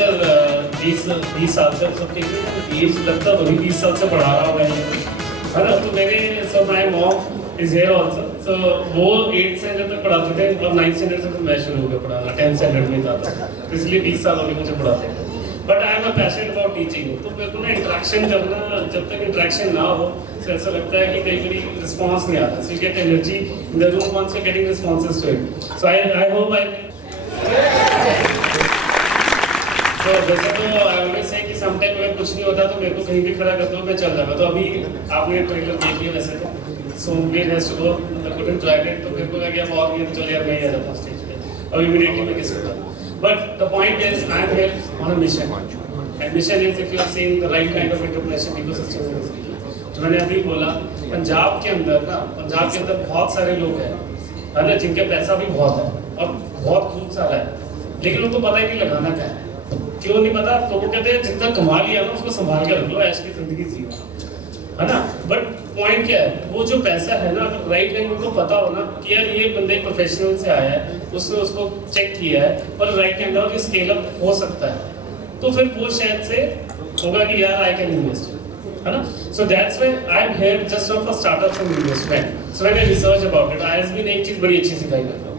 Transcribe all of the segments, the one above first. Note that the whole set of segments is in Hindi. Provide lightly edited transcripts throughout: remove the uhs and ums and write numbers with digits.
ईयर 20 साल से सब ठीक एज लगता तो भी 20 साल से पढ़ा रहा हूँ है ना। तो मेरे so my mom is here also, so वो 8th स्टैंडर्ड तक पढ़ाते थे और 9th स्टैंडर्ड से मैं शुरू हो गया पढ़ाना, 10th स्टैंडर्ड में था तो इसलिए 20 साल हो गए मुझे पढ़ाते थे। But I am a passionate about teaching, तो मेरे को ना इंटरेक्शन करना, जब तक इंटरेक्शन ना हो तो ऐसा लगता है कि कई बार रिस्पॉन्स नहीं आता, so you get energy in the room once you getting responses to it. So I hope I तो वैसे तो आई ऑलवेज से कि सम टाइम अगर कुछ नहीं होता तो मेरे को कहीं भी खड़ा कर दो, मैं चल जाऊंगा। तो अभी आपने ट्रेलर देख लिया वैसे तो, so we has to go, मतलब कुडंट ड्राइव इट, तो मेरे को लगा अब और ये तो चल यार मैं ही आ जाता स्टेज पे, अब इमीडिएटली मैं किसको करूं। But the point is I am here on a mission, and mission is if you are seeing the right kind of entrepreneurship ecosystem. जो मैंने अभी बोला, पंजाब के अंदर बहुत सारे लोग हैं है ना, जिनके पैसा भी बहुत है और बहुत खूब सारा है, लेकिन उनको पता ही नहीं लगाना क्या है। क्यों नहीं पता? तो वो कहते हैं जितना कमा लिया ना उसको संभाल के रख लो, ऐश की जिंदगी जियो, है ना। बट पॉइंट क्या है, वो जो पैसा है ना, अगर राइट टाइम उनको पता हो ना कि यार ये बंदे प्रोफेशनल से आया है, उसने उसको चेक किया है और राइट टाइम और ये स्केल अप हो सकता है, तो फिर वो शायद से होगा कि यार आई कैन इन्वेस्ट, है ना। So that's why I am here just for startups and investment. So when I research about it, I has been एक चीज बड़ी अच्छी सिखाई करता हूं,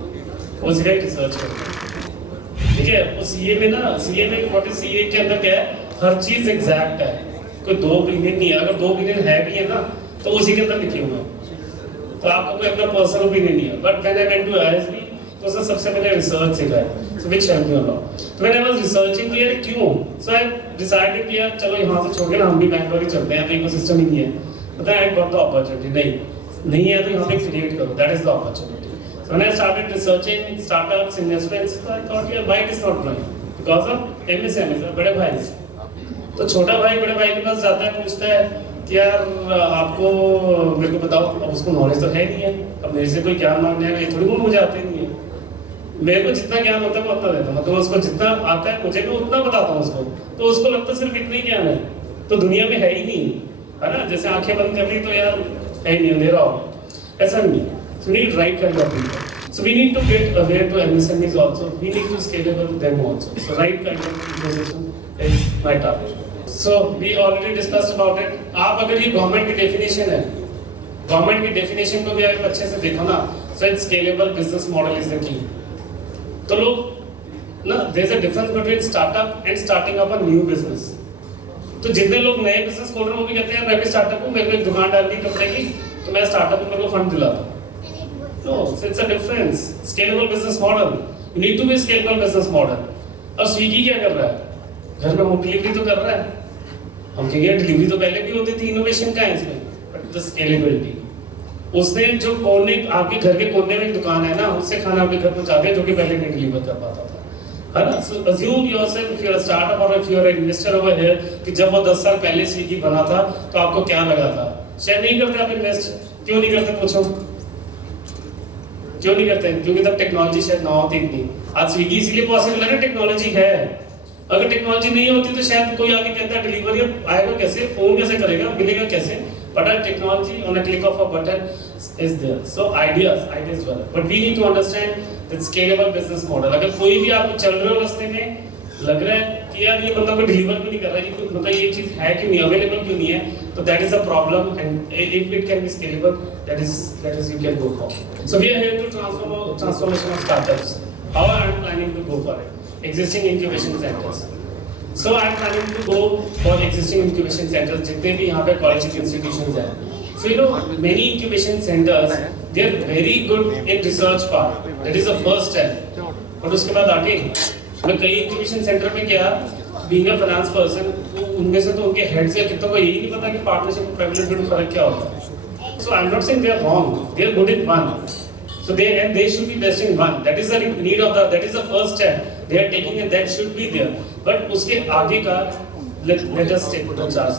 वो सिखाई रिसर्च करता हूं, ठीक है। वो सीए में ना, सीए में व्हाट इज सीए के अंदर क्या है, हर चीज एग्जैक्ट है, कोई 2 ओपिनियन नहीं है। अगर 2 ओपिनियन है भी है ना तो उसी के अंदर लिखे हुए हैं, तो आपका कोई अपना पर्सनल ओपिनियन नहीं है। But when I went to ISB तो उसने सबसे पहले रिसर्च सिखाया, so which help me a lot. तो व्हेन आई वाज रिसर्चिंग यार क्यों, सो आई डिसाइडेड कि यार चलो यहाँ से छोड़ के ना हम भी बैंगलोर ही चलते हैं, तो इकोसिस्टम ही नहीं है, पता है, आई गॉट द अपॉर्चुनिटी। नहीं है तो यहाँ पे क्रिएट करो, that is the opportunity. So when I started researching startups, investments, I thought यार why it is not growing because of MSMEs, बड़े भाई। तो छोटा भाई बड़े भाई के पास जाता है, पूछता है कि यार आपको मेरे को बताओ, अब उसको नॉलेज तो है नहीं है, अब मेरे से कोई ज्ञान मांगने है, ये थोड़ी बहुत मुझे आते नहीं है। मेरे को जितना ज्ञान होता है मैं उतना देता हूँ, मतलब उसको जितना आता है मुझे मैं उतना बताता हूँ उसको, तो उसको लगता है सिर्फ इतना ही ज्ञान है, तो दुनिया में है ही नहीं, है ना। जैसे आंखें बंद कर ली तो यार है ही नहीं, अंधेरा हो गया, ऐसा नहीं है। So we need right kind of people. So we need to get aware to MSMEs also. We need to scalable them also. So right kind of ecosystem is my target. So we already discussed about it. आप अगर ये गवर्नमेंट की डेफिनेशन है, गवर्नमेंट की डेफिनेशन को भी अगर अच्छे से देखो ना, so it's scalable business model is the key. तो लोग ना, there's a difference between startup and starting up a new business. तो जितने लोग नए बिजनेस खोल रहे हैं वो भी कहते हैं मैं भी स्टार्टअप हूँ, मेरे को एक दुकान डालनी कपड़े की, तो मैं स्टार्टअप में मेरे को फंड दिलाता हूँ। No, so it's a difference. Scalable business model. You need to be a scalable business model. अब स्विगी क्या कर रहा है? घर में होम डिलीवरी तो कर रहा है। हम कहेंगे डिलीवरी तो पहले भी होती थी, इनोवेशन का है इसमें, बट द स्केलेबिलिटी। उसने जो कोने, आपके घर के कोने में एक दुकान है ना, उससे खाना आपके घर पहुंचा दिया जो कि पहले नहीं डिलीवर कर पाता था, है ना। So assume yourself if you are a startup or if you are an investor over here कि जब वो 10 साल पहले स्विगी बना था तो आपको क्या लगा था? शायद नहीं करते आप इन्वेस्ट, क्यों नहीं करते पूछो? क्यों नहीं करते हैं? क्योंकि तब टेक्नोलॉजी शायद ना होती इतनी। आज स्विगी इसीलिए पॉसिबल है ना, टेक्नोलॉजी है। अगर टेक्नोलॉजी नहीं होती तो शायद कोई आगे कहता है डिलीवरी आएगा कैसे, फोन कैसे करेगा, मिलेगा कैसे, but technology on a click of a button is there. So ideas well, but we need to understand that scalable business model. अगर कोई भी आप चल रहे हो रास्ते में, लग रहा है कि यार ये बंदा कोई डिलीवर भी नहीं कर रहा है, ये मतलब ये चीज है क्यों नहीं, अवेलेबल क्यों नहीं है, तो that is a problem, and if it can be scalable, that is you can go for. So we are here to transformation of startups. How I am planning to go for it? Existing incubation centers. So I am planning to go for existing incubation centers, जितने भी यहाँ पे कॉलेज institutions हैं. So you know many incubation centers, they are very good in research part. That is the first step. और उसके बाद आगे मैं कई इंक्यूबेशन सेंटर में गया, बीइंग अ फाइनेंस पर्सन, उनमें से तो उनके हेड से कितनों को यही नहीं पता कि पार्टनरशिप और प्राइवेट लिमिटेड में फर्क क्या होता है। So I am not saying they are wrong, they are good in one, so they should be best in one, that is the need of the, that is the first step they are taking and that should be there. But उसके आगे का let us take the charge,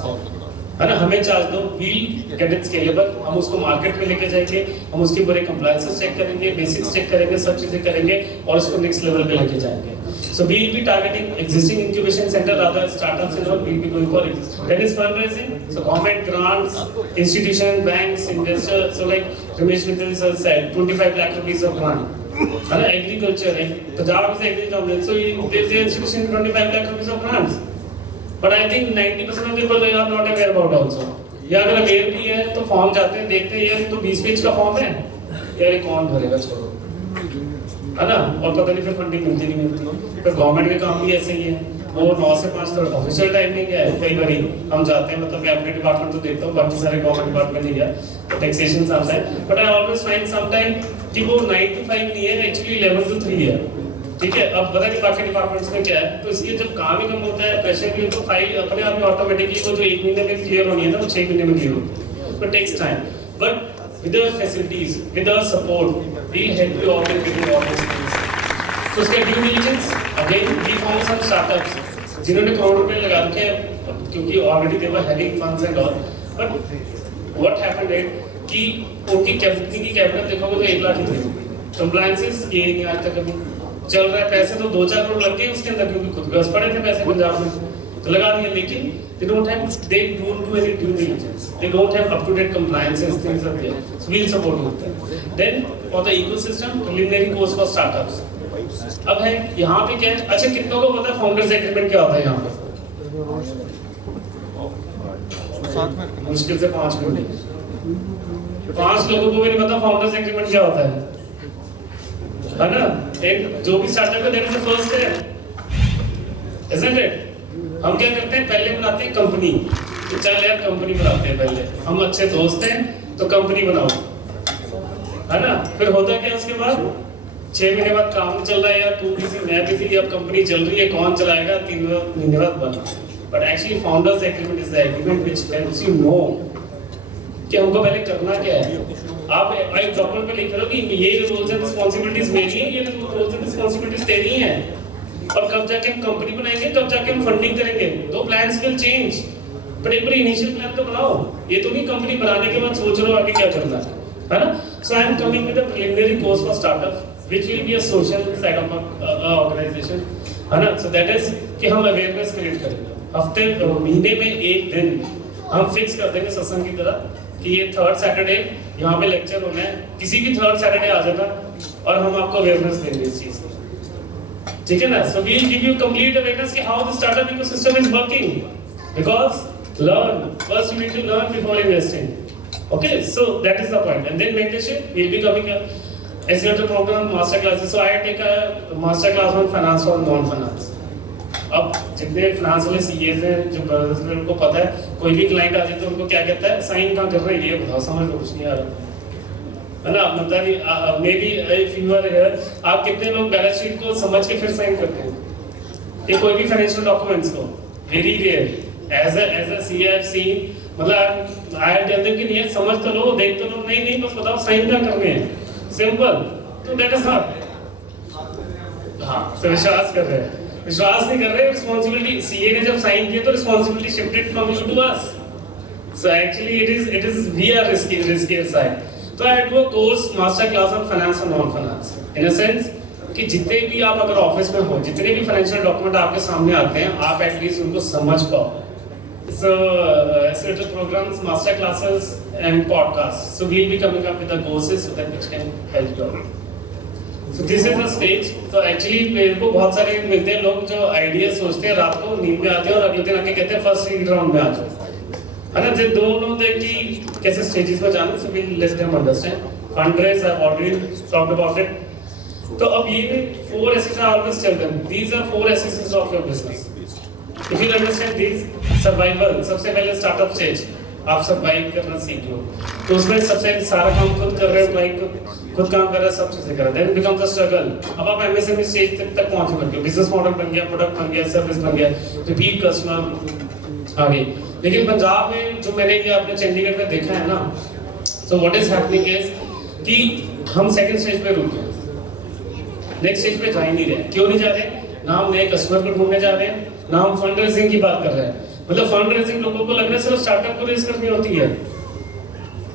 है ना, हमें चार्ज दो, वील गेट इट स्केलेबल, हम उसको मार्केट में लेके जाएंगे, हम उसके पूरे कंप्लायंसेस चेक करेंगे, बेसिक्स चेक करेंगे, सब चीजें करेंगे और उसको नेक्स्ट लेवल पे लेके जाएंगे। So we will be targeting existing incubation center, rather startups and all. We will be going for existing. That is fundraising. So government grants, institution, banks, investors. So like Ramesh Mittal sir said, 25 lakh rupees of grant. है ना, एग्रीकल्चर है, Punjab is agri dominant, so they institution 25 lakh rupees of grants, but I think 90% of people are not aware about also, या अगर अवेयर भी है तो फॉर्म जाते हैं देखते हैं यार तो 20 पेज का फॉर्म है यार, ये कौन भरेगा, छोड़ो, है ना, और पता नहीं फिर फंडिंग मिलती नहीं मिलती। फिर गवर्नमेंट के काम भी ऐसे ही है, वो 9 से 5 तक ऑफिशियल टाइमिंग है, कई बार हम जाते हैं, मतलब मैं अपने डिपार्टमेंट तो देखता हूँ, बाकी सारे गवर्नमेंट डिपार्टमेंट नहीं गया तो टैक्सेशन आता है, but I always find some time कि वो 9 to 5 नहीं है, एक्चुअली 11 to 3 है, ठीक है। अब पता नहीं बाकी डिपार्टमेंट्स में क्या है, तो इसलिए जब काम ही कम होता है, प्रेशर भी, तो फाइल अपने आप में ऑटोमेटिकली वो जो 1 महीने में क्लियर होनी है ना, वो 6 महीने में क्लियर होती है, but takes time, but with the facilities, with the support, we help you all in giving all this things. So उसका due diligence again we found some startups जिन्होंने करोड़ रुपए लगा रखे हैं, क्योंकि already they were having funds and all, but what happened is कि उनकी कंपनी की कैपिटल देखोगे तो 1 लाख ही थी, कंप्लायंसेस ये नहीं आज तक अभी चल रहा है, पैसे तो 2-4 करोड़ लग गए उसके अंदर, क्योंकि खुद बस पड़े थे पैसे पंजाब में तो लगा दिए, लेकिन they don't do any due diligence, they don't have up to date compliances, things are there, so we'll support you. Then for the ecosystem, preliminary course for startups, अब है यहाँ पे क्या है, अच्छा कितनों को पता है फाउंडर्स एग्रीमेंट क्या होता है यहाँ पे? मुश्किल से 5 मिनट, 5 लोगों को भी नहीं पता फाउंडर्स एग्रीमेंट क्या होता है ना। एक जो भी स्टार्टअप है that is the first step, isn't it. हम क्या करते हैं, पहले बनाते हैं कंपनी, तो चल यार कंपनी बनाते हैं, पहले हम अच्छे दोस्त हैं तो कंपनी बनाओ, है ना। फिर होता क्या उसके बाद 6 महीने बाद काम नहीं चल रहा है यार, तू किसी मैं किसी, अब कंपनी चल रही है, कौन चलाएगा, 3 महीने बाद बना। But actually founders agreement is the agreement which helps you know कि हमको पहले करना क्या है। आप एक डॉक्यूमेंट पे लिख रहे हो कि ये रोल्स एंड रिस्पांसिबिलिटीज मेरी है, ये रोल्स एंड रिस्पांसिबिलिटीज तेरी हैं, और कब जाके हम कंपनी बनाएंगे, कब जाके हम फंडिंग करेंगे, दो प्लान्स विल चेंज, बट एक बार इनिशियल प्लान तो बनाओ, ये तो नहीं कंपनी बनाने के बाद सोच रहे हो आगे क्या करना है ना। So I am coming with a preliminary course for startup which will be a social side of a organization, है ना। So that is कि हम awareness create करेंगे, हफ्ते महीने में 1 दिन हम फिक्स कर देंगे सत्संग की तरह कि ये 3rd सैटरडे यहाँ पे लेक्चर होना है, किसी भी 3rd सैटरडे आ जाना और हम आपको अवेयरनेस देंगे इस चीज की, ठीक है ना। So we will give you complete awareness कि how the startup ecosystem is working, because learn first, you need to learn before investing, okay, so that is the point. And then mentorship will be coming up as your program master classes, so I take a master class on finance और non finance। अब जितने फाइनेंस वाले सीएस हैं जो ब्रदर्स हैं उनको पता है, कोई भी क्लाइंट आ जाए तो उनको क्या कहता है, साइन कहाँ कर रहे हैं ये बताओ, समझ लो कुछ नहीं आ रहा, है ना। मतलब नहीं maybe if you are here, आप कितने लोग बैलेंस शीट को समझ के फिर साइन करते हैं, ये कोई भी फाइनेंशियल डॉक्यूमेंट्स को, very rare. As a CA I have seen, मतलब आई टेल देम कि नहीं समझ तो लो, देख तो लो, नहीं बस बताओ साइन कहाँ करने हैं, सिंपल। तो दैट इज नॉट, हाँ तो विश्वास कर रहे हैं, विश्वास नहीं कर रहे, रिस्पांसिबिलिटी सीए ने जब साइन किया तो responsibility shifted from you to us, so actually it is we are riskier side. तो I do a course master class on finance और non finance, in a sense कि जितने भी आप अगर ऑफिस में हो, जितने भी फाइनेंशियल डॉक्यूमेंट आपके सामने आते हैं, आप एटलीस्ट उनको समझ पाओ। So, etc. programs, master classes, and podcasts. So we'll be coming up with the courses so that which can help you out. So this is the stage. So actually मेरे को बहुत सारे मिलते हैं लोग जो आइडिया सोचते हैं, रात को नींद में आते हैं और अगले दिन आके कहते हैं फर्स्ट रीड राउंड में आ जाओ, है ना। जो दोनों देखी कैसे स्टेजेस पर जाना, so we'll let them understand. Fundraise, I've already talked about it. तो अब ये 4 S's I always tell them. These are 4 S's of your business. If you understand these, survival, सबसे पहले स्टार्टअप स्टेज आप सर्वाइव करना सीख लो, तो उसमें सबसे सारा काम खुद कर रहे हो, लाइक खुद काम कर रहे हो, सब चीजें कर रहे हो, देन बिकम्स अ स्ट्रगल। अब आप एमएसएमई स्टेज तक पहुंच चुके हो, बिजनेस मॉडल बन गया, प्रोडक्ट बन गया, सर्विस बन गया, रिपीट कस्टमर आ गए। लेकिन पंजाब में जो मैंने ये अपने चंडीगढ़ में देखा है ना, so what is happening is कि हम सेकंड स्टेज पे रुक गए, नेक्स्ट स्टेज पे जा ही नहीं रहे। क्यों नहीं जा रहे? ना हम नए कस्टमर को ढूंढने जा रहे हैं, ना हम फंड रेजिंग की बात कर रहे हैं। मतलब फंड रेजिंग लोगों को लग रहा है सिर्फ स्टार्टअप को रेज करनी होती है,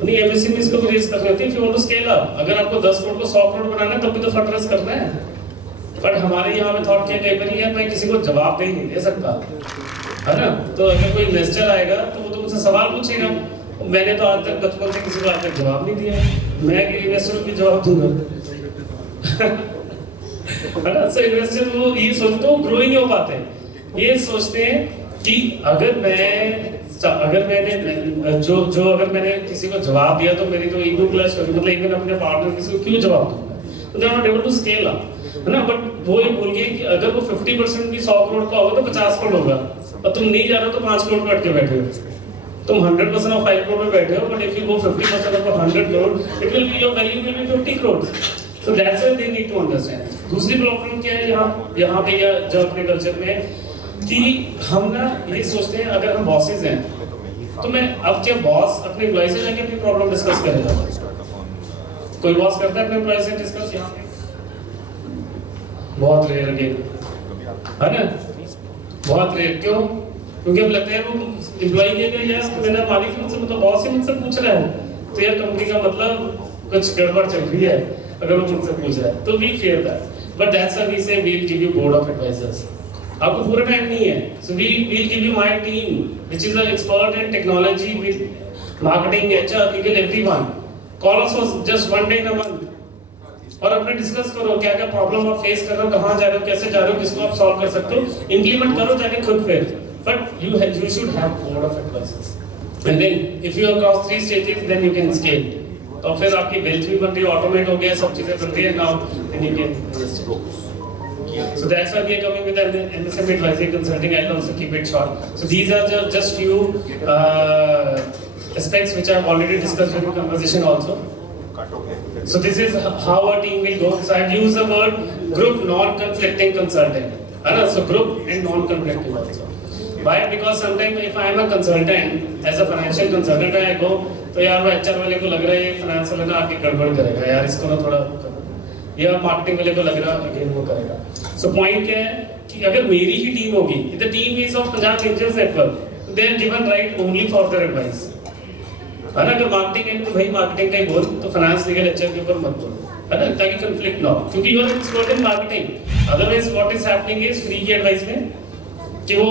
नहीं एमएसएमईज को भी रेज करनी होती है। If you want to scale up, अगर आपको 10 करोड़ को 100 करोड़ बनाना है तब भी तो फंड रेज करना है। बट हमारे यहाँ पे थॉट क्या कई बार है, मैं किसी को जवाब नहीं दे सकता, है ना। तो अगर कोई इन्वेस्टर आएगा तो वो तो मुझसे सवाल पूछेगा, मैंने तो आज तक बचपन से किसी को आज तक जवाब नहीं दिया, मैं इन्वेस्टर को भी जवाब दूंगा, है ना? सो इन्वेस्टर वो ये सोचते, वो ग्रो ही नहीं हो पाते। ये सोचते हैं कि अगर मैंने किसी को जवाब दिया तो मेरी तो ईगो क्लैश होगी, मतलब इवन अपने पार्टनर किसी को क्यों जवाब दूंगा, तो they are not able to scale up, है ना? बट वो ये बोल गए कि अगर वो 50% भी 100 करोड़ का होगा तो 50 करोड़ होगा, और तुम नहीं जा रहे हो तो 5 करोड़ पे अटके बैठे हो। तुम 100% ऑफ 5 करोड़ पे बैठे हो, but if you go 50% of 100 crore, it will be your value will be 50 crore. So that's why they need to understand. दूसरी प्रॉब्लम क्या है यहाँ पे या जो अपने कल्चर में, कि हम ना ये सोचते हैं अगर हम बॉसेस हैं तो मैं अब क्या बॉस अपने एम्प्लॉय से जाके अपनी प्रॉब्लम डिस्कस करेगा? कोई बॉस करता है अपने एम्प्लॉय से डिस्कस? यहाँ पे बहुत रेयर है ना, बहुत रेयर। क्यों? क्योंकि अब लगता है वो एम्प्लॉय के यार मेरा मालिक मुझसे, मतलब बॉस ही मुझसे पूछ रहा है, तो यार कंपनी का मतलब कुछ गड़बड़ चल रही है अगर वो मुझसे पूछ रहा है, तो we fear that. But that's why we say we will give you board of advisers. आपको पूरा टाइम नहीं है, so we will give you my team which is an expert in technology with marketing, HR, legal, everyone. Call us for just one day in a month और अपने डिस्कस करो क्या क्या प्रॉब्लम आप फेस कर रहे हो, कहाँ जा रहे हो, कैसे जा रहे हो, किसको आप सॉल्व कर सकते हो, इंप्लीमेंट करो जाके खुद फिर। But you should have board of advisors, and then if you across 3 stages then you can scale। तो फिर आपकी वेल्थ भी बन रही है, ऑटोमेट हो गया, सब चीजें बन रही है, now then you can invest। So that's why we are coming with MSME advisory consulting. I'll also keep it short. So these are just few aspects which I've already discussed in the conversation also. So this is how our team will go. So I've used the word group non-conflicting consultant. So group and non-conflicting also. Why? Because sometimes if I am a consultant, as a financial consultant, I go, तो यार वो HR वाले को लग रहा है ये फाइनेंस वाला ना आके गड़बड़ करेगा यार, इसको ना थोड़ा, या मार्केटिंग वाले को लग रहा है अगेन वो करेगा। सो पॉइंट क्या है कि अगर मेरी ही टीम होगी, the team is of Punjab angels network, they are given right only for their advice, है ना? अगर मार्केटिंग है तो भाई मार्केटिंग का ही बोल, तो फाइनेंस लीगल एचआर के ऊपर मत बोल, है ना? ताकि कंफ्लिक्ट ना हो, क्योंकि you are expert in marketing. Otherwise what is happening is free की एडवाइस में कि वो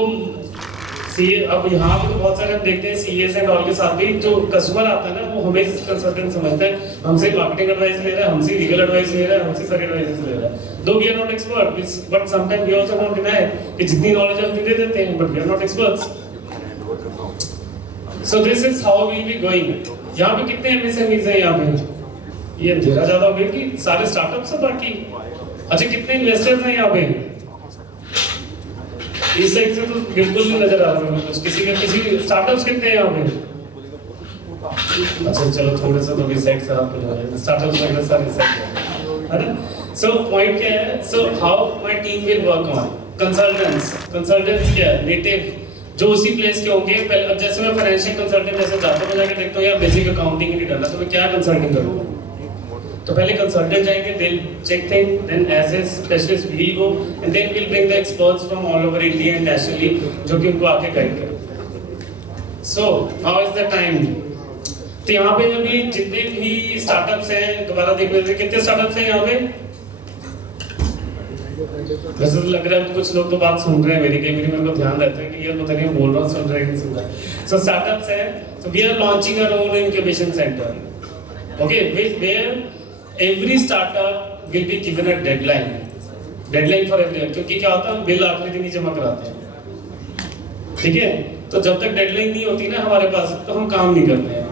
सीए, अब यहाँ पे तो बहुत सारे हम देखते हैं सीएस एंड ऑल के साथ भी जो कस्टमर आता है ना, वो हमें कंसल्टेंट समझता है, हमसे मार्केटिंग एडवाइस ले रहा है, हमसे लीगल एडवाइस ले रहा है, हमसे सारे एडवाइस ले रहा है। Though we are not expert, but sometime we also don't deny कि जितनी नॉलेज हम दे देते हैं, but we are not experts. So this is how we will be going. यहाँ पे कितने एमएसएमईज हैं यहाँ पे? ये अंधेरा ज्यादा हो गया कि सारे स्टार्टअप्स हैं बाकी? अच्छा, कितने इन्वेस्टर्स हैं यहाँ पे? इस साइड से तो बिल्कुल नहीं नजर आ रहा है कुछ, किसी स्टार्टअप्स कितने हैं यहाँ पे? अच्छा चलो थोड़े से तो इस साइड से आप स्टार्टअप्स वगैरह सारे साइड, है ना? सो पॉइंट क्या है? So how my team will work on consultants क्या है? नेटिव जो उसी प्लेस के होंगे। पहले अब जैसे मैं फाइनेंशियल कंसल्टेंट जैसे जाता हूँ, जाके देखता हूँ यार बेसिक अकाउंटिंग ही नहीं करना, तो मैं क्या कंसल्टिंग करूँगा? तो पहले कंसल्टेंट जाएंगे, they'll check things, then as a specialist we'll go, and then we'll bring the experts from all over India and nationally, जो कि उनको आके गाइड करें। So now is the time। तो यहाँ पे अभी जितने भी स्टार्टअप्स हैं, दोबारा देख लेते हैं कितने स्टार्टअप्स हैं यहाँ पे। वैसे तो लग रहा है कुछ लोग तो बात सुन रहे हैं मेरी, कई मेरे को ध्यान रहता है कि ये पता नहीं बोल रहा हूँ, सुन रहे हैं नहीं सुन रहे हैं। So startups हैं, so we are launching our own incubation center, okay, where every startup will be given a deadline for everyone, क्योंकि क्या होता है हम बिल आखिरी दिन ही जमा कराते हैं, ठीक है? तो जब तक डेडलाइन नहीं होती ना हमारे पास, तो हम काम नहीं करते हैं।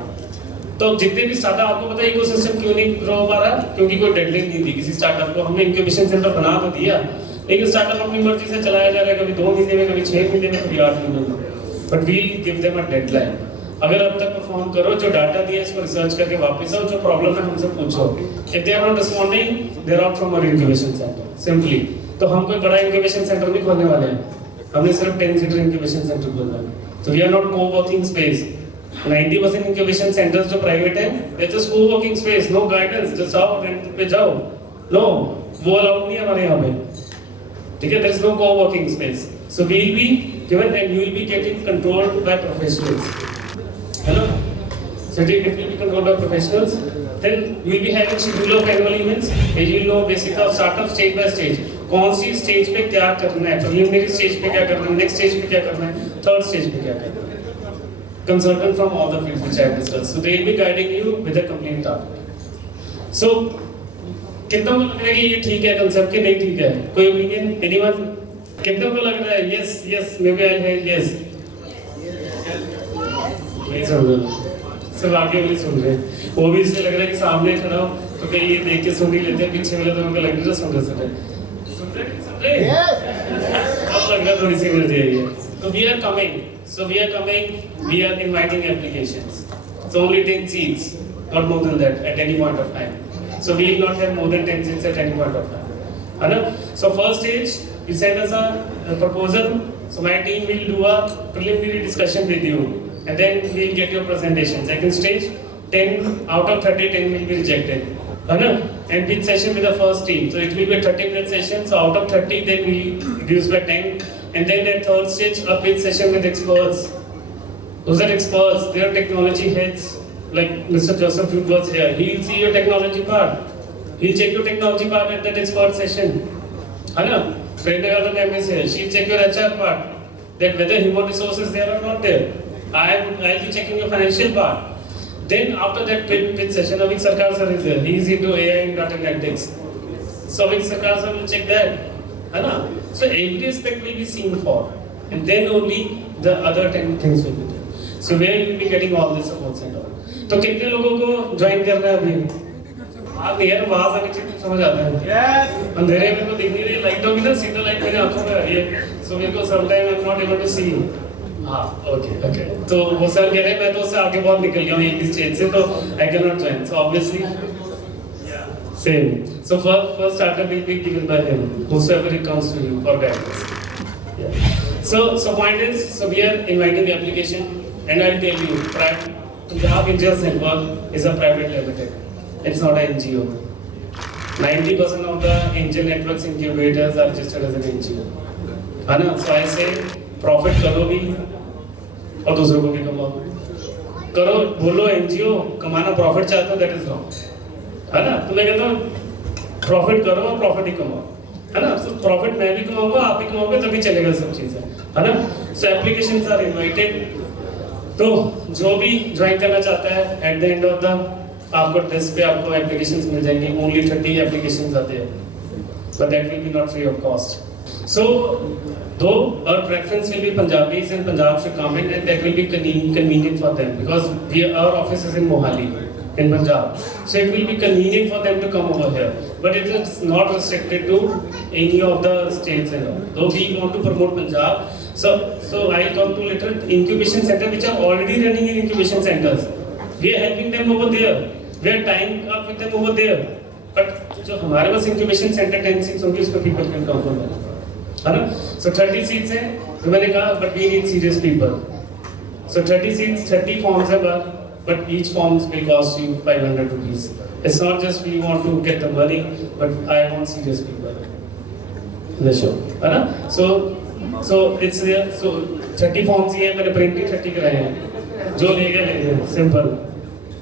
तो जितने भी स्टार्टअप, आपको पता है इकोसिस्टम क्यों नहीं ग्रो हो पा रहा? क्योंकि कोई डेडलाइन नहीं दी किसी स्टार्टअप को। हमने इंक्यूबेशन सेंटर बना तो दिया, लेकिन स्टार्टअप अपनी मर्जी से चलाया जा रहा है, कभी 2 महीने में, कभी 6 महीने में, कभी 8 महीने में, but we give them a deadline. अगर अब तक परफॉर्म करो, जो डाटा दिया इसको रिसर्च करके वापस आओ, जो प्रॉब्लम है हमसे पूछो। If they are not responding, they are out from our incubation centre simply. तो हम कोई बड़ा इंक्यूबेशन सेंटर नहीं खोलने वाले हैं, हमने सिर्फ 10 सीटर इंक्यूबेशन सेंटर खोलना है। तो we are not coworking space. 90% incubation centres जो प्राइवेट हैं, they just coworking space, no guidance, just आओ रेंट पे जाओ। नो, वो अलाउड नहीं है हमारे यहाँ पे, ठीक है? There is no coworking space. So we will be given and you will be getting controlled by professionals, है ना? So it will be controlled by professionals. Then we will be having schedule of annual events. You will know basic of startup stage by stage. कौन सी स्टेज पे क्या करना है, प्रीलिमिनरी स्टेज पे क्या करना है, नेक्स्ट स्टेज पे क्या करना है, थर्ड स्टेज पे क्या करना है। Consultant from all the fields which I have discussed. So they will be guiding you with a complete target. So कितना को लग रहा है कि ये ठीक है कंसेप्ट के नहीं ठीक है? कोई ओपिनियन? एनीवन? कितना को लग रहा है yes yes maybe I है यस? नहीं सुन रहे, सब आगे भी सुन रहे हैं। वो भी इसलिए लग रहा है कि सामने खड़ा हो तो कहीं ये देख के सुन ही लेते हैं, पीछे वाले तो उनको लग रहा है सुन रहे अब लग रहा थोड़ी सी एनर्जी आई है। तो we are coming, we are inviting applications, so only 10 seats, not more than that at any point of time. So we will not have more than 10 seats at any point of time. है ना? So first stage, you send us a proposal. So my team will do a preliminary discussion with you, and then we will get your presentation. Second stage, 10 out of 30, 10 will be rejected. है ना? And pitch session with the first team. So it will be a 30-minute session. So out of 30, then we reduce by 10. And then at third stage, a pitch session with experts. Those are experts. They are technology heads. Like Mr. Joseph Jude was here. He will see your technology part. He'll check your technology part at that expert session. है ना? Brenda Garden MS here. She'll check your HR part. That whether human resources there or not there. I'll be checking your financial part. Then after that pitch session, Avik Sarkar sir is there. He is into AI and data analytics. So Avik Sarkar sir will check that. है ना? So every aspect will be seen for. And then only the other 10 things will be there. So where you will be getting all this supports and all. तो कितने लोगों को ज्वाइन करना है अभी? आप यार आवाज आनी चाहिए समझ आता है। अंधेरे में तो दिख नहीं रही, लाइट होगी ना, सीधा लाइट मेरे आंखों में आ रही है। सो मेरे को sometime I am not able to see. हाँ ओके तो वो सर कह रहे हैं मैं तो उससे आगे बहुत निकल गया हूँ एक स्टेज से, तो I can not join. So obviously same. So first startup will be given by him, whosoever it comes to you for guidance. Yeah. So point is, so we are inviting the application, and I'll tell you, Punjab Angels Network is a private limited. It's not an NGO. 90% of the angel networks incubators are registered as an NGO. है ना? So I say profit करो भी और दूसरों को भी कमाओ। करो बोलो NGO कमाना profit चाहते हो, that is wrong. है ना? तो मैं कहता हूँ प्रॉफिट करो और प्रॉफिट ही कमाओ, है ना? तो प्रॉफिट मैं भी कमाऊंगा, आप भी कमाओगे, तभी चलेगा सब चीज़ें, है ना? सो एप्लीकेशंस आर इनवाइटेड। तो जो भी ज्वाइन करना चाहता है at the end of the आपको डेस्क पे आपको एप्लीकेशंस मिल जाएंगी। ओनली 30 एप्लीकेशंस आते हैं, but that will be not free of cost. So do our preference will be Punjabis and Punjab should come in, and that will be convenient for them because our office is in Mohali in Punjab, so it will be convenient for them to come over here, but it is not restricted to any of the states and all. Though we want to promote Punjab, so I come to little incubation center which are already running in incubation centers. We are helping them over there, we are tying up with them over there, but जो हमारे पास incubation center 10 seats होंगी उसमें people can come from there, है ना? So 30 seats हैं, तो मैंने कहा but we need serious people. So 30 seats, 30 forms है बाहर, but each form will cost you 500 rupees. It's not just we want to get the money, but I want serious people in the show, है ना? So it's there. So 30 forms ही है, मैंने print भी 30 कराए हैं, जो लेगा ले लेगा, simple,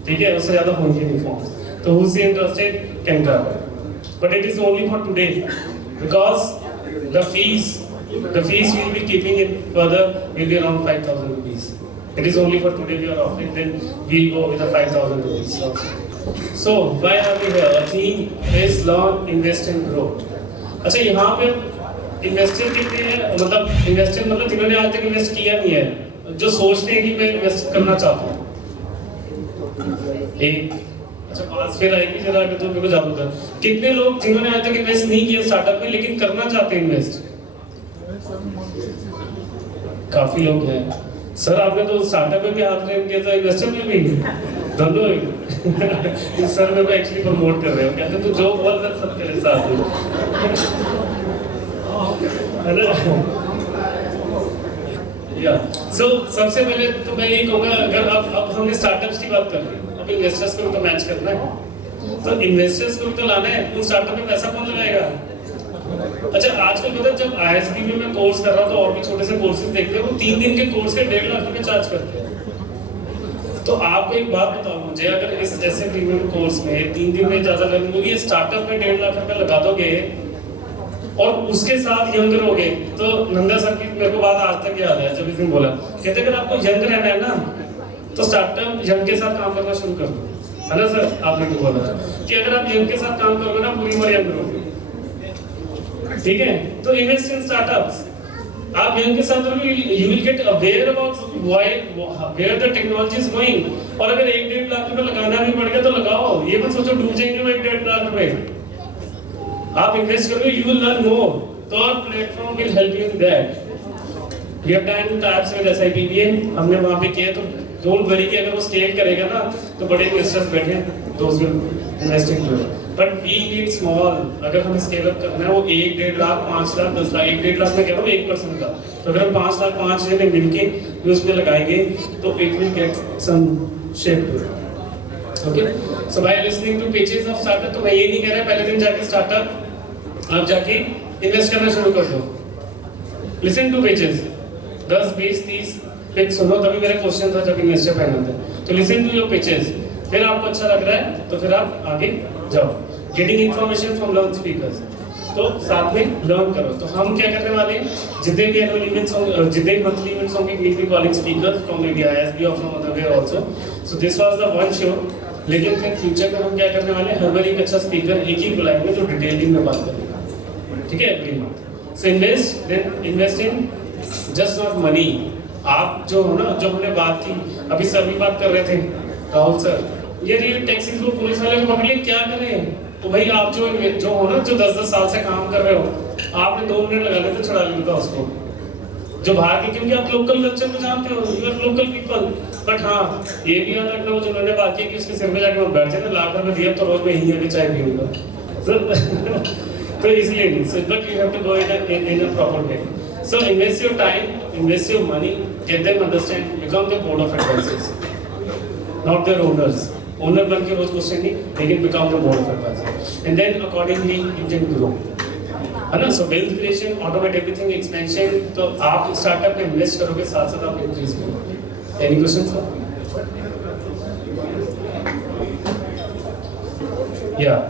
ठीक है? उससे ज़्यादा होंगे नहीं forms. तो who's interested can come, but it is only for today because the fees we'll be keeping it further will be around 5,000 rupees. It is only for today we are offering, then we'll go with the 5,000 rupees. So why are we here? Our theme is learn, invest and grow. अच्छा यहाँ पे इन्वेस्टर कितने हैं? मतलब इन्वेस्टर मतलब जिन्होंने आज तक इन्वेस्ट किया नहीं है, जो सोचते हैं कि मैं इन्वेस्ट करना चाहता हूँ। एक अच्छा पास फिर आएगी जरा अगर तो मेरे को जान होता है कितने लोग जिन्होंने आज तक इन्वेस्ट नहीं किया स्टार्टअप में लेकिन करना चाहते हैं इन्वेस्ट? काफी लोग हैं। सर आपने तो स्टार्टअप में भी हाथ ट्रेन किया था, इन्वेस्टर में भी दोनों सर मेरे को एक्चुअली प्रमोट कर रहे हो, कहते तो जो बोल रहे सब तेरे साथ है ना? या सो सबसे पहले तो मैं यही कहूँगा, अगर अब हमने स्टार्टअप्स की बात कर ली, अब इन्वेस्टर्स को भी तो मैच करना है, तो इन्वेस्टर्स को भी तो लाना है। उन स्टार्टअप में पैसा कौन लगाएगा? अच्छा आजकल पता है जब ISB में मैं कोर्स कर रहा हूँ तो और भी छोटे से कोर्सेज देखते हैं, वो 3 दिन के कोर्स के 1.5 लाख रुपए चार्ज करते हैं। तो आपको एक बात बताओ मुझे, अगर इस ऐसे प्रीमियम कोर्स में 3 दिन में ज़्यादा लर्निंग होगी, स्टार्टअप में 1.5 लाख रुपए लगा दोगे और उसके साथ यंग रहोगे, तो नंदा सर की मेरे को बात आज तक याद है, जब इस दिन बोला, कहते अगर आपको यंग रहना है ना तो स्टार्टअप यंग के साथ काम करना शुरू कर दो, है ना सर, आपने क्यों बोला कि अगर आप यंग के साथ काम करोगे ना पूरी उम्र यंग रहोगे, ठीक है? तो इन्वेस्ट इन स्टार्टअप्स। आप यंग के साथ रहोगे, you will get aware about where the technology is going. और अगर 1-1.5 लाख रुपए लगाना भी पड़ गया तो लगाओ, ये मत सोचो डूब जाएंगे वो 1-1.5 लाख रुपए। आप इन्वेस्ट करोगे, यू विल लर्न मोर, तो our platform will help you in that. We have done types with SIPBA, हमने वहाँ पे किया, तो don't worry कि अगर वो scale करेगा ना तो बड़े investors बैठे हैं, those will invest into it. But we need small, अगर हमें scale up करना है वो 1-1.5 लाख, 5 लाख, 10 लाख, 1-1.5 लाख में कह रहा हूँ 1% का, तो अगर हम 5 लाख 5 जने मिलके भी उसमें लगाएंगे तो it will get some shape to it. Okay? So by listening to pitches of startup, तो मैं ये नहीं कह रहा पहले दिन जाके startup आप जाके इन्वेस्ट करना शुरू कर दो। लिसन टू पेजेस, 10, 20, 30 पिच सुनो, तभी मेरा क्वेश्चन था जब इन्वेस्टर फाइनल था। तो लिसन टू योर पिचेस, फिर आपको अच्छा लग रहा है तो फिर आप आगे जाओ। Getting information from learn speakers, तो साथ में लर्न करो। तो हम क्या करने वाले हैं, जितने भी एनुअल इवेंट्स होंगे, जितने भी मंथली इवेंट्स होंगे, we will be calling speakers from maybe ISB और from other where also. So this was the one show. लेकिन फिर फ्यूचर में हम क्या करने वाले हैं, हर बार एक अच्छा स्पीकर एक ही बुलाएंगे जो डिटेलिंग में बात करेगा, ठीक है? Every month. So invest, then invest in just not money. आप जो हो ना, जो हमने बात की अभी, सर भी बात कर रहे थे, राहुल सर, यार ये टैक्सी को पुलिस वाले को पकड़िए, क्या कर रहे हैं? तो भाई आप जो हो ना, जो 10-10 साल से काम कर रहे हो, आपने 2 मिनट लगा लेते छुड़ा लेता उसको, जो बाहर के, क्योंकि आप लोकल कल्चर को जानते हो, you are local people. But हाँ, ये भी याद रखना, वो जो उन्होंने बात की कि उसके सिर में जाके मैं बैठ जाए, लाख रुपए दिया तो रोज में यहीं आके चाय पीऊंगा। So easily, so but you have to go in a proper way. So invest your time, invest your money, get them understand, become the board of advisors, not their owners. Owner बन के रोज क्वेश्चन नहीं, लेकिन become the board of advisors, and then accordingly you can grow. है ना? So wealth creation, automate everything, expansion. तो आप स्टार्टअप में इन्वेस्ट करोगे, साथ साथ आप इंक्रीज करोगे। Any questions sir? Yeah.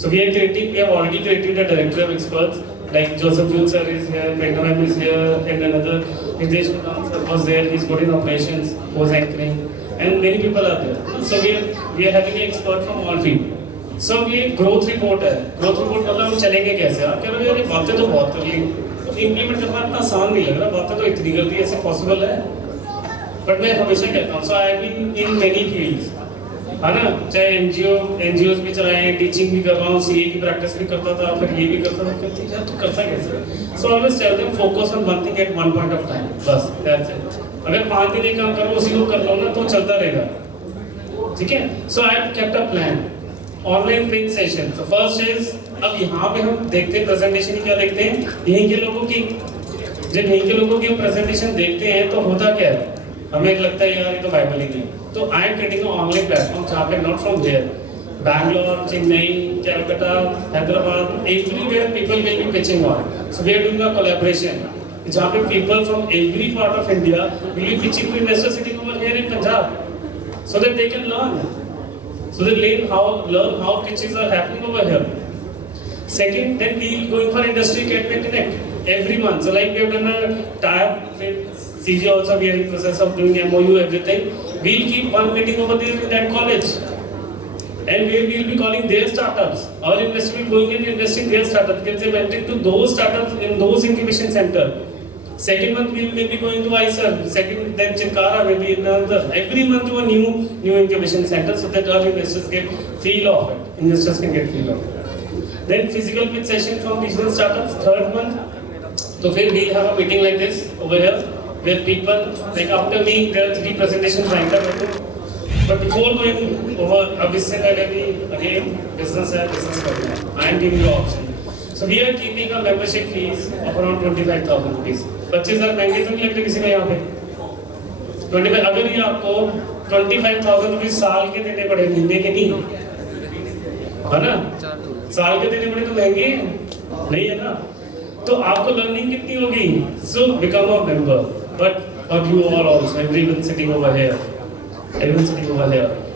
So we have already created a director of experts, like Joseph June sir is here, Pengamam is here, and another Hitesh sir was there, he's good in operations, was anchoring, and many people are there. So we are having an expert from all field. So ये growth report है, growth report मतलब हम चलेंगे कैसे? आप कह रहे हो यार बातें तो बहुत कर ली, तो implement करना इतना आसान नहीं लग रहा, बातें तो इतनी कर दी, ऐसे possible है? But मैं हमेशा कहता हूँ, so I have been in many fields, है ना? चाहे एनजीओ भी चलाए, टीचिंग भी कर रहा हूँ, सीए की प्रैक्टिस भी करता था, फिर ये भी करता था, कहते यार तू करता कैसे? So always tell them focus on one thing at one point of time, बस दैट्स इट। अगर 5 दिन एक काम करो, उसी को कर लो ना, तो चलता रहेगा, ठीक है? So I have kept a plan, online pink session. तो फर्स्ट इज, अब यहाँ पे हम देखते हैं प्रेजेंटेशन क्या देखते हैं, यहीं के लोगों की, जब यहीं के लोगों की प्रेजेंटेशन देखते हैं तो होता क्या है, हमें लगता है यार ये तो बाइबल ही नहीं। तो I am creating a online platform जहाँ पे not from here, Bangalore, Chennai, Calcutta, Hyderabad, everywhere people will be pitching on. So we are doing a collaboration जहाँ पे people from every part of India will be pitching to investors sitting over here in Punjab, so that they can learn, so they learn how pitches are happening over here. Second, then we going for industry gateway connect every month. So like we have done a tie-up with CG also, we are in process of doing MOU, everything. We'll keep one meeting over there in that college, and we will be calling their startups. Our investors will going and investing their startups. They went into those startups in those incubation center. Second month we may be going to ISER. Second, then Chinkara will be in another. Every month to a new incubation center, so that our investors get feel of it. Investors can get feel of it. Then physical pitch session from regional startups. Third month, so we'll have a meeting like this over here, where people, like after me, there are 3 presentations lined up. But before going over, अब इससे पहले भी again business है, business करना है. I am giving you option. So we are keeping a membership fees of around 25,000 rupees. 25,000 महंगे तो नहीं लगते किसी को यहाँ पे? 25, अगर ये आपको 25,000 रुपीस साल के देने पड़े, महीने के नहीं, है ना? साल के देने पड़े तो महंगे नहीं है ना? तो आपको लर्निंग कितनी होगी? So become a member. But you all also, everyone sitting over here,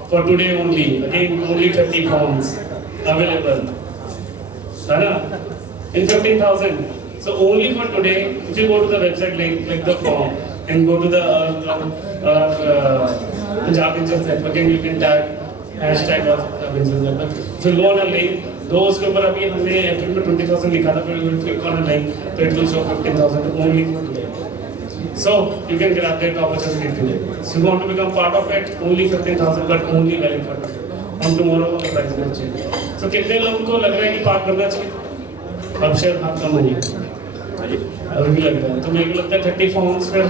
for today only, again only 30 forms available, है ना? In 15,000. So only for today, if you go to the website, like the form, and go to the Punjab Interest, again you can tag hashtag और बिजनेस डेवलपर। फिर गो ऑन अ लिंक, दो उसके ऊपर अभी हमने अप्रैल में 20,000 लिखा था, फिर क्लिक ऑन अ लिंक तो it will show 15,000 only for today. So you can grab that opportunity today. So you want to become part of it, only 15,000 but only valid for today. From tomorrow the price will change. So कितने लोगों को लग रहा है कि पार्ट करना चाहिए? अब शायद हाथ कम होगी। अभी भी लग रहा है। तो मेरे को लगता है 30 फॉर्म्स फिर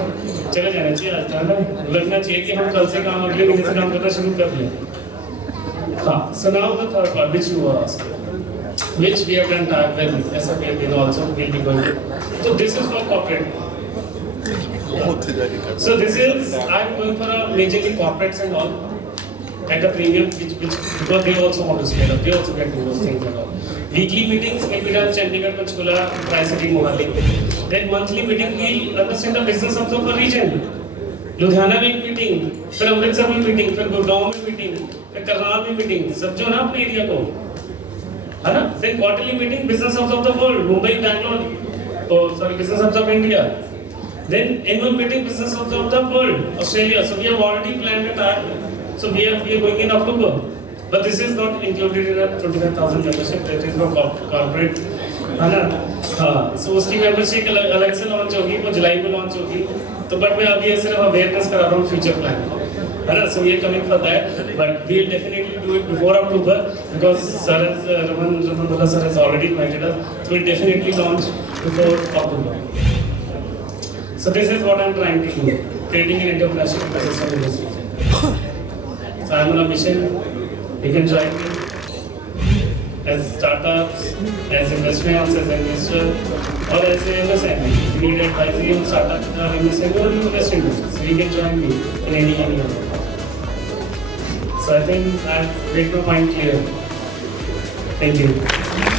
चले जाने चाहिए आज ना, लगना चाहिए कि हम कल से काम अगले महीने से काम करना शुरू कर लें। हाँ, so now the third part which you were asking, which we have done tag with SAP and also will be going. So this is for corporate. So this is, I'm going for a majorly corporates and all at a premium, which because they also want to scale up, they also get to those things and all. Weekly meetings may be done Chandigarh, Panchkula, Tri-City, Mohali. Then monthly meeting we'll understand the business of the region. Ludhiana में एक मीटिंग, फिर अमृतसर में मीटिंग, फिर गुड़गांव में मीटिंग, फिर करनाल में मीटिंग, समझो ना अपने एरिया को, है ना? Then quarterly meeting, business hubs of the world, Mumbai, Bangalore, sorry, business hubs of India. Then annual meeting, business hubs of the world, Australia. So we have already planned a tag. So we are going in October. But this is not included in a 25,000 membership. That is for corporate, है ना? हाँ. So उसकी membership अलग से launch होगी, वो जुलाई में launch होगी. तो but मैं अभी सिर्फ awareness करा रहा हूँ future plan, है ना? So we are coming for that. But we will definitely do it before October because sir has Raman Bola sir has already invited us. So we'll definitely launch before October. So this is what I'm trying to do, creating an entrepreneurship ecosystem in this region. So I'm on a mission. You can join me as startups, as investments, as investor, or as a MSME. If you need advisory on startup or MSME, or you invest in business, so you can join me in any of them. So I think I've made my point clear. Thank you.